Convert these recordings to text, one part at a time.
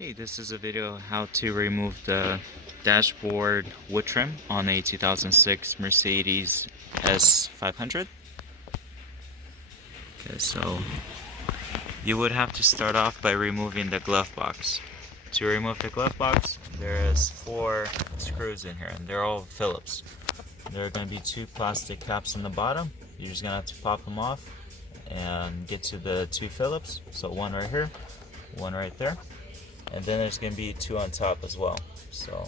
Hey, this is a video how to remove the dashboard wood trim on a 2006 Mercedes S500. Okay, so you would have to start off by removing the glove box. To remove the glove box, there is 4 screws in here and they're all Phillips. There are going to be 2 plastic caps in the bottom. You're just going to have to pop them off and get to the 2 Phillips. So one right here, one right there. And then there's going to be 2 on top as well. So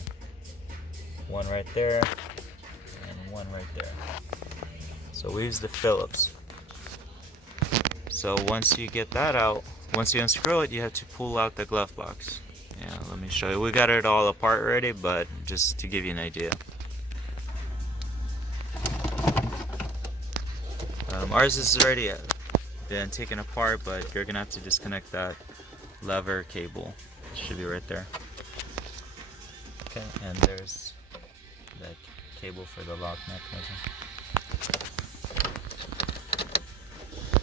one right there and one right there. So we use the Phillips. So once you get that out, once you unscrew it, you have to pull out the glove box. Yeah, let me show you. We got it all apart already, but just to give you an idea. Ours is already been taken apart, but you're going to have to disconnect that lever cable. It should be right there. Okay, and there's that cable for the lock mechanism.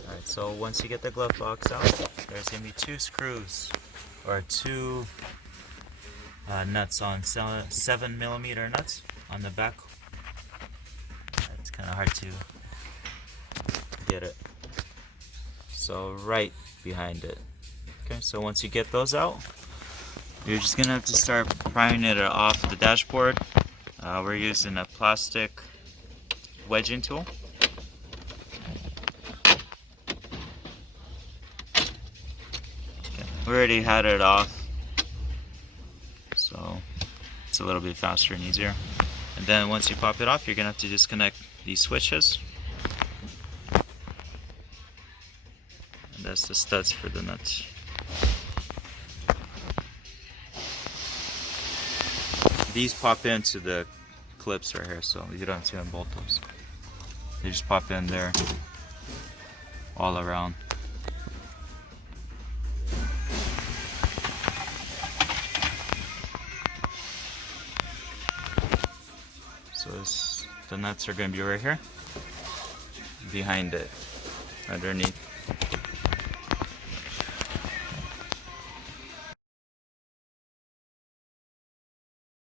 Alright, so once you get the glove box out, there's going to be 2 screws, or 2 nuts on 7mm nuts on the back. It's kind of hard to get it. So right behind it. Okay, so once you get those out, you're just gonna have to start prying it off the dashboard. We're using a plastic wedging tool. Okay, we already had it off, so it's a little bit faster and easier. And then once you pop it off, you're gonna have to disconnect these switches. And that's the studs for the nuts. These pop into the clips right here, so you don't have to unbolt those. They just pop in there all around. So the nuts are going to be right here, behind it, underneath.